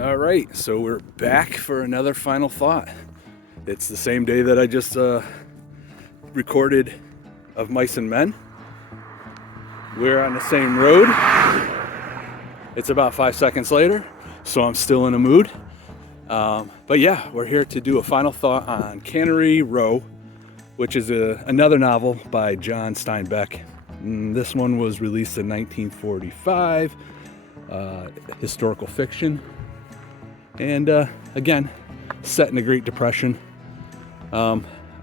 All right, so we're back for another final thought. It's the same day that I just recorded of Mice and Men. We're on the same road. It's about 5 seconds later, so I'm still in a mood. But yeah, we're here to do a final thought on Cannery Row, which is another novel by John Steinbeck. This one was released in 1945, historical fiction. And again, set in the Great Depression. I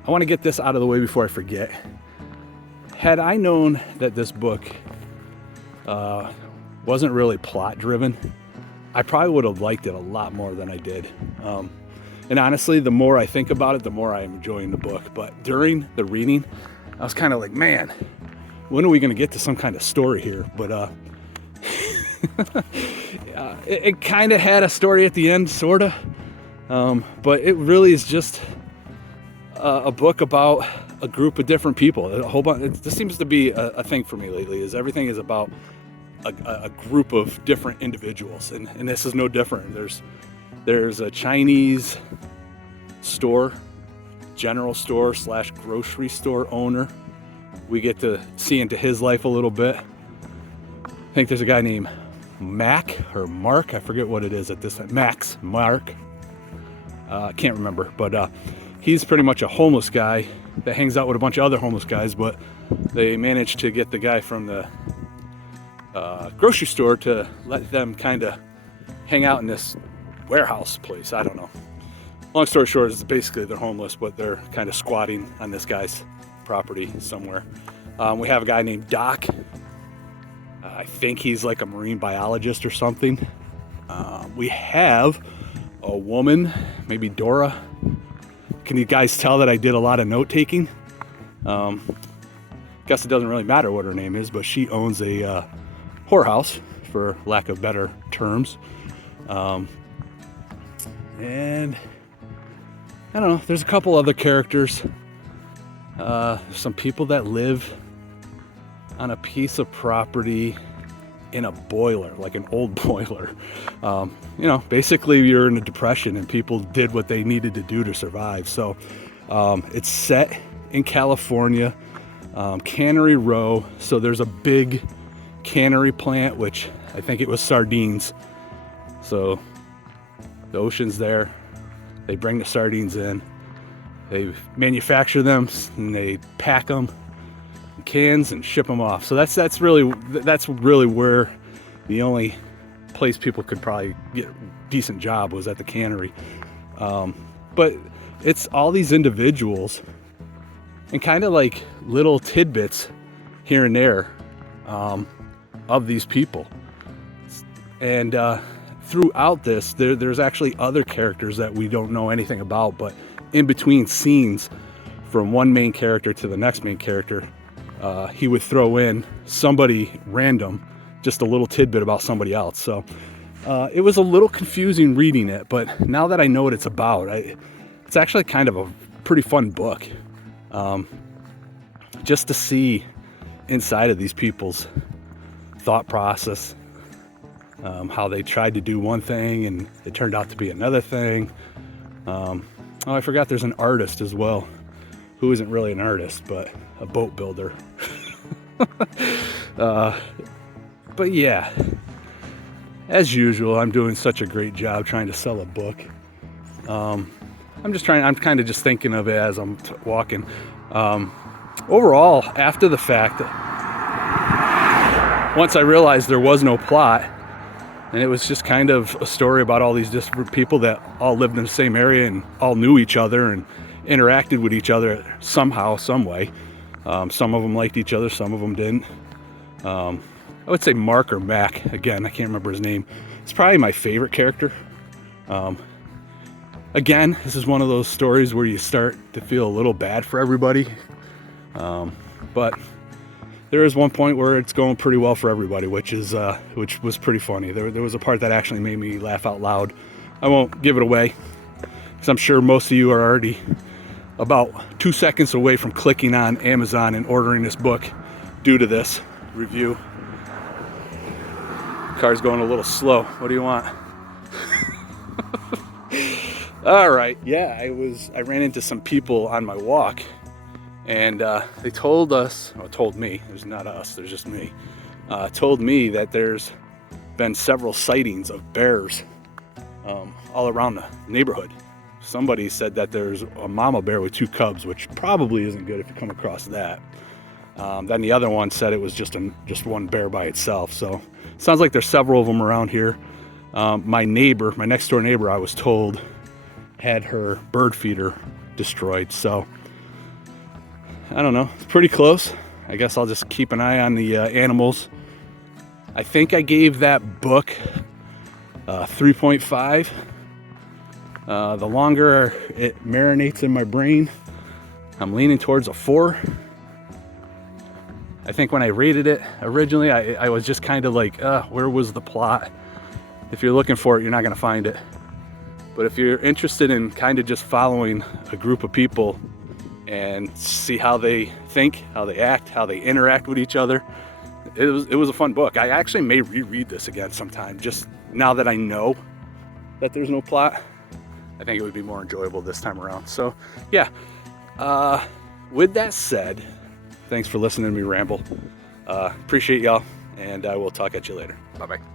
want to get this out of the way before I forget. Had I known that this book wasn't really plot driven, I probably would have liked it a lot more than I did. And honestly, the more I think about it, the more I'm enjoying the book. But during the reading, I was kind of like, man, when are we going to get to some kind of story here? But it kind of had a story at the end, sort of. But it really is just a book about a group of different people. A whole bunch. This seems to be a thing for me lately. Is everything is about a group of different individuals, and this is no different. There's a Chinese store, general store / grocery store owner. We get to see into his life a little bit. I think there's a guy named Mac or Mark, I forget what it is at this time. Mark. I can't remember, but he's pretty much a homeless guy that hangs out with a bunch of other homeless guys, but they managed to get the guy from the grocery store to let them kind of hang out in this warehouse place. I don't know. Long story short, is basically they're homeless, but they're kind of squatting on this guy's property somewhere. We have a guy named Doc. I think he's like a marine biologist or something. We have a woman, maybe Dora. Can you guys tell that I did a lot of note taking? Guess it doesn't really matter what her name is, but she owns a whorehouse, for lack of better terms. And I don't know, there's a couple other characters. Some people that live on a piece of property in a boiler, like an old boiler. Basically you're in a depression and people did what they needed to do to survive. So it's set in California, Cannery Row. So there's a big cannery plant, which I think it was sardines. So the ocean's there. They bring the sardines in. They manufacture them and they pack them in cans and ship them off. So that's really where the only place people could probably get a decent job was at the cannery. But it's all these individuals and kind of like little tidbits here and there of these people. And throughout this, there's actually other characters that we don't know anything about, but in between scenes from one main character to the next main character, he would throw in somebody random, just a little tidbit about somebody else. So it was a little confusing reading it, but now that I know what it's about, it's actually kind of a pretty fun book. Just to see inside of these people's thought process, how they tried to do one thing and it turned out to be another thing. I forgot there's an artist as well, who isn't really an artist, but a boat builder. But yeah, as usual, I'm doing such a great job trying to sell a book. I'm kind of just thinking of it as I'm walking. Overall, after the fact, once I realized there was no plot, and it was just kind of a story about all these different people that all lived in the same area and all knew each other and interacted with each other somehow, some way. Some of them liked each other, some of them didn't. I would say Mark or Mac, again, I can't remember his name. It's probably my favorite character. Again, this is one of those stories where you start to feel a little bad for everybody. But there is one point where it's going pretty well for everybody, which was pretty funny. There was a part that actually made me laugh out loud. I won't give it away, because I'm sure most of you are already about 2 seconds away from clicking on Amazon and ordering this book due to this review. Car's going a little slow. What do you want? All right, yeah, I ran into some people on my walk, and they told me, there's not us, there's just me, told me that there's been several sightings of bears all around the neighborhood. Somebody said that there's a mama bear with 2 cubs, which probably isn't good if you come across that. Then the other one said it was just one bear by itself. So it sounds like there's several of them around here. My next door neighbor, I was told, had her bird feeder destroyed. So I don't know, it's pretty close. I guess I'll just keep an eye on the animals. I think I gave that book 3.5. The longer it marinates in my brain, I'm leaning towards a 4. I think when I rated it originally, I was just kind of like, where was the plot? If you're looking for it, you're not going to find it. But if you're interested in kind of just following a group of people and see how they think, how they act, how they interact with each other, it was a fun book. I actually may reread this again sometime, just now that I know that there's no plot. I think it would be more enjoyable this time around. So yeah, with that said, thanks for listening to me ramble. Appreciate y'all, and I will talk at you later. Bye-bye.